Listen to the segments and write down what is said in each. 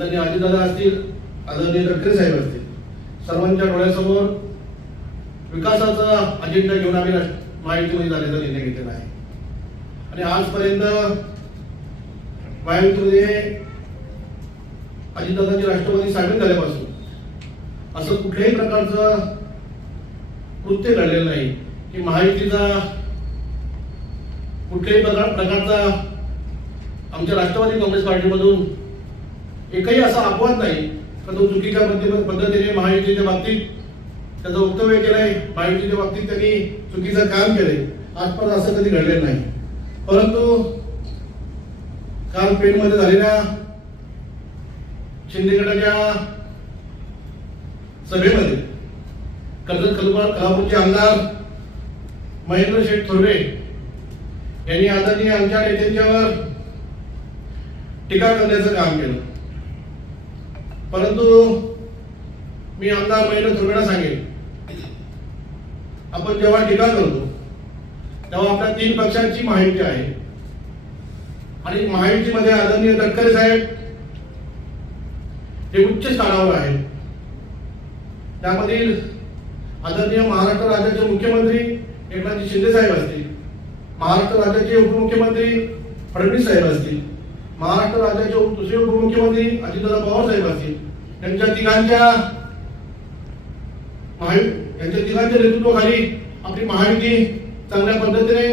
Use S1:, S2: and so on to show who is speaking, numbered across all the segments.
S1: आदरणीय आजीदादा असतील आदरणीय डॉक्टर साहेब असतील सर्वांच्या डोळ्यासमोर विकासाचा अजेंडा घेऊन आम्ही राष्ट्र- महायुतीमध्ये निर्णय घेतलेला आहे. आणि आजपर्यंत महायुतीमध्ये अजितदादांची राष्ट्रवादी सामील झाल्यापासून असं कुठल्याही प्रकारचं कृत्य घडलेलं नाही. की महायुतीचा कुठल्याही प्रकार प्रकारचा आमच्या राष्ट्रवादी काँग्रेस पार्टीमधून एकही असा अपवाद नाही. का तो चुकीच्या पद्धतीने महायुतीच्या बाबतीत त्याचं वक्तव्य केलंय. महायुतीच्या बाबतीत त्यांनी चुकीचं काम केलंय. आजपर्यंत असं कधी घडलेलं नाही. परंतु काल पेणमध्ये झालेल्या शिंदे गटाच्या सभेमध्ये कर्जत कलबा कलापूरचे आमदार महेंद्र शेठ थोरवे यांनी आदरणीय आमच्या नेत्यांच्यावर टीका करण्याचं काम केलं. परंतु मी आमदार महेंद्र थोरवेला सांगेन. आपण जेव्हा टीका करतो तेव्हा आपल्या तीन पक्षांची माहिती आहे. आणि माहितीमध्ये आदरणीय तटकरे साहेब हे उच्च स्थानावर आहेत. त्यामधील आदरणीय महाराष्ट्र राज्याचे मुख्यमंत्री एकनाथजी शिंदे साहेब असतील महाराष्ट्र राज्याचे उपमुख्यमंत्री फडणवीस साहेब असतील. महाराष्ट्र राज्याचे दुसरे उपमुख्यमंत्री अजितदादा पवारसाहेब असतील. त्यांच्या तिघांच्या महायु यांच्या तिघांच्या नेतृत्वाखाली आपली महायुती चांगल्या पद्धतीने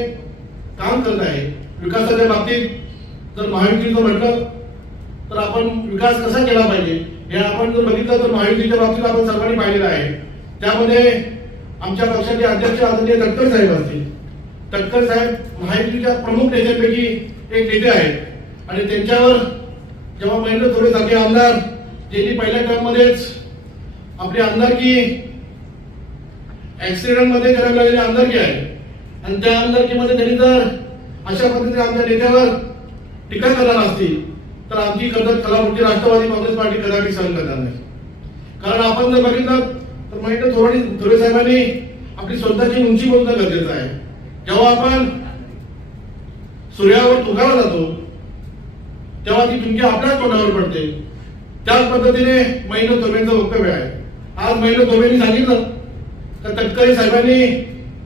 S1: काम करत आहे. विकासाच्या बाबतीत जर महायुतीचं म्हटलं तर आपण विकास कसा केला पाहिजे? हे आपण जर बघितलं तर महायुतीच्या बाबतीत आपण सर्वांनी पाहिलेलं आहे. त्यामध्ये आमच्या पक्षाचे अध्यक्ष आदरणीय तटकर साहेब असतील. तटकर साहेब महायुतीच्या प्रमुख नेत्यांपैकी एक नेते आहेत. आणि त्यांच्यावर जेव्हा महेंद्र थोडे जागे आमदार ज्यांनी पहिल्या टर्ममध्येच आपली आमदारकी ऍक्सिडेंटमध्ये करायला लागलेली आमदारकी आहे. आणि त्या आमदारकीमध्ये त्यांनी जर अशा पद्धतीने आमच्या नेत्यावर टीका करणार असतील तर आमची कर्जत कलावृत्ती राष्ट्रवादी काँग्रेस पार्टी कदापि सहन करणार नाही. कारण आपण जर बघितलं तर महेंद्र थोराडी थोरे साहेबांनी आपली स्वतःची उंची बोलणं गरजेचं आहे. जेव्हा आपण सूर्यावर तुकाला जातो तेव्हा ती तुमची आपल्याच तोंडावर पडते. त्याच पद्धतीने महेंद्र थोरेंचं वक्तव्य आहे. आज महेंद्र थोरेंनी सांगितलं तर तटकरी साहेबांनी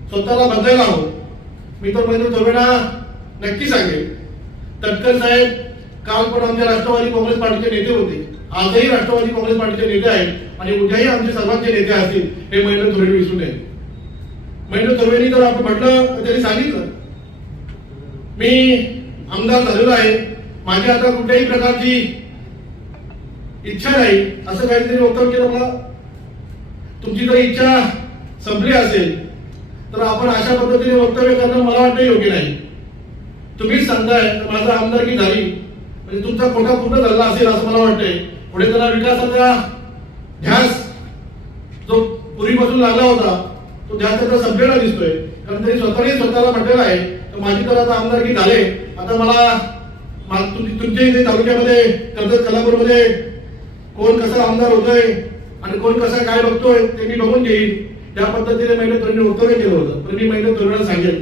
S1: स्वतःला बदलायला हवं. मी तर महिला थोरेंना नक्की सांगेन. तटकर साहेब काल पण आमच्या राष्ट्रवादी काँग्रेस पार्टीचे नेते होते. आजही राष्ट्रवादी काँग्रेस पार्टीचे नेते आहेत आणि उद्याही आमचे सर्वांचे नेते असतील हे महेंद्र थोरे विसरू नये. महेंद्र थोरेंनी जर आपण म्हटलं तर त्यांनी सांगितलं. मी आमदार झालेलो आहे. माझी आता कुठल्याही प्रकारची इच्छा नाही असं काहीतरी वक्तव्य केलं मला तुमची जर इच्छा संपली असेल तर आपण अशा पद्धतीने वक्तव्य करणं मला वाटतं योग्य नाही. तुम्हीच सांगताय तर माझा आमदारकी झाली म्हणजे तुमचा कोठा पूर्ण झाला असेल असं मला वाटतंय. पुढे त्याला विकासाचा ध्यास जो पूर्वीपासून लागला होता तो ध्यास त्याचा संपलेला दिसतोय. कारण त्यांनी स्वतःने स्वतःला म्हटलेला आहे तर माझी तर आता आमदारकी झाले. आता मला तुमच्या इथे तालुक्यामध्ये कर्जत कलापूरमध्ये कोण कसा आमदार होतोय आणि कोण कसा काय बघतोय ते मी बघून घेईन. त्या पद्धतीने महिने तरुणी वक्तव्य केलं होतं. पण मी महिने तरुणाला सांगेल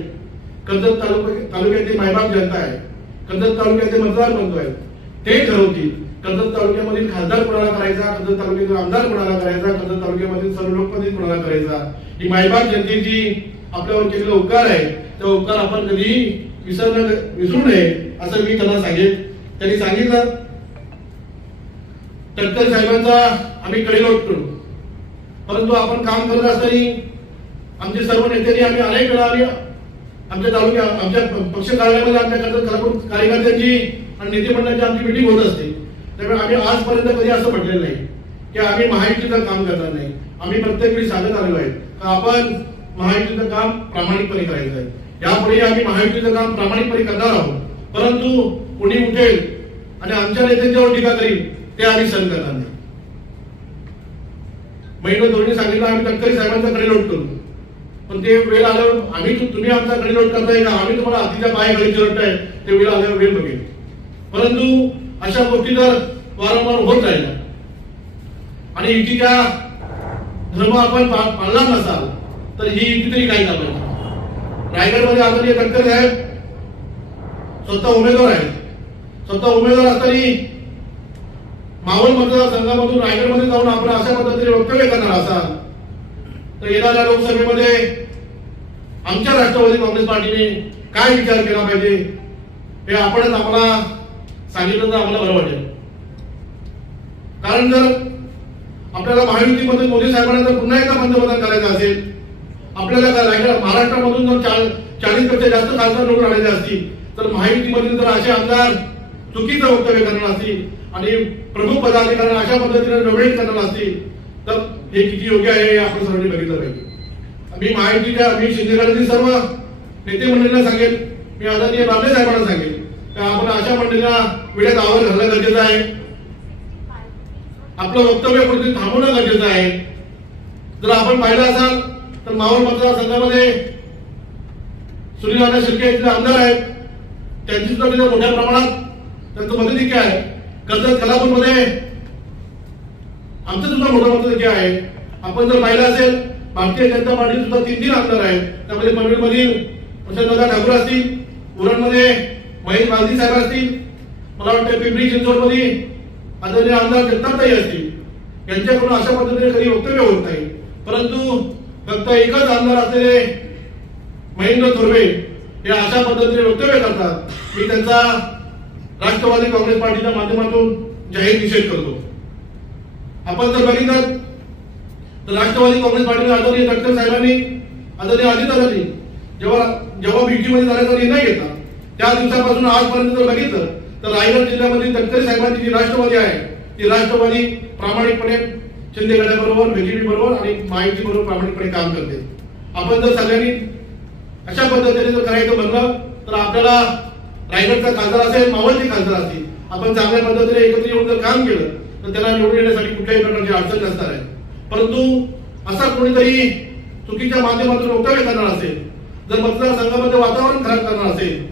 S1: कर्जत तालुका तालुक्यातील मायबाप जनता आहे. कर्जत तालुक्याचे मतदार बनतोय ते ठरवतील. कर्जत तालुक्यामधील खासदार कोणाला करायचा कर्जत तालुक्यातील आमदार कोणाला करायचा कर्जत तालुक्यामधील सर्व लोकप्रतिनिधी कोणाला करायचा? ही मायबाप जनतेची आपल्यावर केलेला उपकार आहे. त्या उपकार आपण कधी विसरणं विसरू नये. असं मी त्यांना सांगेन. त्यांनी सांगितलं तटकर साहेबांचा आम्ही कडेलोट करू परंतु आपण काम करत असताना आमचे सर्व नेत्यांनी आम्ही अनेक वेळा आम्ही आमच्या तालुक्या आमच्या पक्ष कार्यालयामध्ये आमच्या कार्यकर्त्यांची आणि नेतेमंडळाची आमची मिटिंग होत असते. त्यामुळे आम्ही आजपर्यंत कधी असं म्हटलेलं नाही की आम्ही महायुतीचं काम करणार नाही. आम्ही प्रत्येक वेळी सांगत आलेलो आहे का आपण महायुतीचं काम प्रामाणिकपणे करायचं आहे. यापुढे आम्ही महायुतीचं काम प्रामाणिकपणे करणार आहोत. परंतु कोणी उठेल आणि आमच्या नेत्यांच्यावर टीका करील ते आम्ही सहन करणार नाही. महिला धोरणी सांगितलं आम्ही तटकरी साहेबांचा कडे लोट करू. पण ते वेळ आल्यावर आम्ही तुम्ही आमचा कडे लोट करताय का? आम्ही तुम्हाला हातीच्या पाय घडी चिरटताय ते वेळ आल्यावर वेळ बघेल. परंतु अशा गोष्टी जर वारंवार होत राहिल्या आणि युतीच्या धर्म आपण पा- पाळला नसाल तर ही युती तरी काय करायची रायगडमध्ये आदरणीय तटकर साहेब स्वतः उमेदवार आहेत. स्वतः उमेदवार असताना मावळ मतदारसंघामधून रायगडमध्ये जाऊन आपण अशा पद्धतीने वक्तव्य करणार असाल तर येणाऱ्या लोकसभेमध्ये आमच्या राष्ट्रवादी काँग्रेस पार्टीने काय विचार केला पाहिजे हे आपणच आम्हाला सांगितलं तर आम्हाला बरं वाटेल. कारण जर आपल्याला महायुतीमध्ये मोदी साहेबांना जर पुन्हा एकदा पंतप्रधान करायचं असेल आपल्याला रायगड महाराष्ट्रामधून जर चाळीसपेक्षा जास्त खासदार लोक राहिलेले असतील तर महायुतीमधील जर असे आमदार चुकीचं वक्तव्य करणार असतील आणि प्रमुख पदाधिकाऱ्यांना अशा पद्धतीने नवडीत करणार असतील तर हे किती योग्य आहे हे आपण सर्वांनी बघितलं पाहिजे. मी महायुतीच्या मी शिंदेगडातील सर्व नेते मंडळींना सांगेल मी आदरणीय बाबले साहेबांना सांगेल की आपण अशा मंडळींना वेळेत आवर घालणं गरजेचं आहे. आपलं वक्तव्य कुठेतरी थांबवणं गरजेचं आहे. जर आपण पाहिलं असाल तर मावळ मतदारसंघामध्ये सुनील नाना शिर्के इथले आमदार आहेत. त्यांची सुद्धा तिथे मोठ्या प्रमाणात त्यांचं मदतिके आहे. कर्जत कलापूरमध्ये. आमचं सुद्धा मोठं मदतिके आहे. आपण जर पाहिलं असेल भारतीय जनता पार्टी सुद्धा तीन तीन आमदार आहेत. त्यामध्ये पनवेलमधील प्रशांतदा ठाकूर असतील उरणमध्ये महेश मालदी साहेब असतील मला वाटतं पिंपरी चिंचवडमध्ये आदरणीय आमदार जगतापताई असतील. यांच्याकडून अशा पद्धतीने कधी वक्तव्य होत नाही. परंतु फक्त एकच आमदार असलेले महेंद्र थोरवे हे अशा पद्धतीने वक्तव्य करतात. मी त्यांचा राष्ट्रवादी काँग्रेस पार्टीच्या माध्यमातून जाहीर निषेध करतो. आपण जर बघितलं तर राष्ट्रवादी काँग्रेस पार्टीने आदरणीय डॉक्टर साहेबांनी आदरणीय अजितदादांनी जेव्हा जेव्हा बीटीमध्ये जाण्याचा निर्णय घेतला त्या दिवसापासून आजपर्यंत जर बघितलं तर रायगड जिल्ह्यामध्ये तटकरे साहेबांची जी राष्ट्रवादी आहे ती राष्ट्रवादी प्रामाणिकपणे शिंदे गटाबरोबर बीजेपी बरोबर आणि माहिती बरोबर प्रामाणिकपणे काम करते. आपण जर सगळ्यांनी अशा पद्धतीने जर करायचं म्हणलं तर आपल्याला रायगडचा खासदार असेल मावळचे खासदार असतील. आपण चांगल्या पद्धतीने एकत्र येऊन जर काम केलं तर त्याला निवडून येण्यासाठी कुठल्याही प्रकारची अडचण नसणार आहे. परंतु असा कोणीतरी चुकीच्या माध्यमातून वक्तव्य करणार असेल जर मतदारसंघामध्ये वातावरण खराब करणार असेल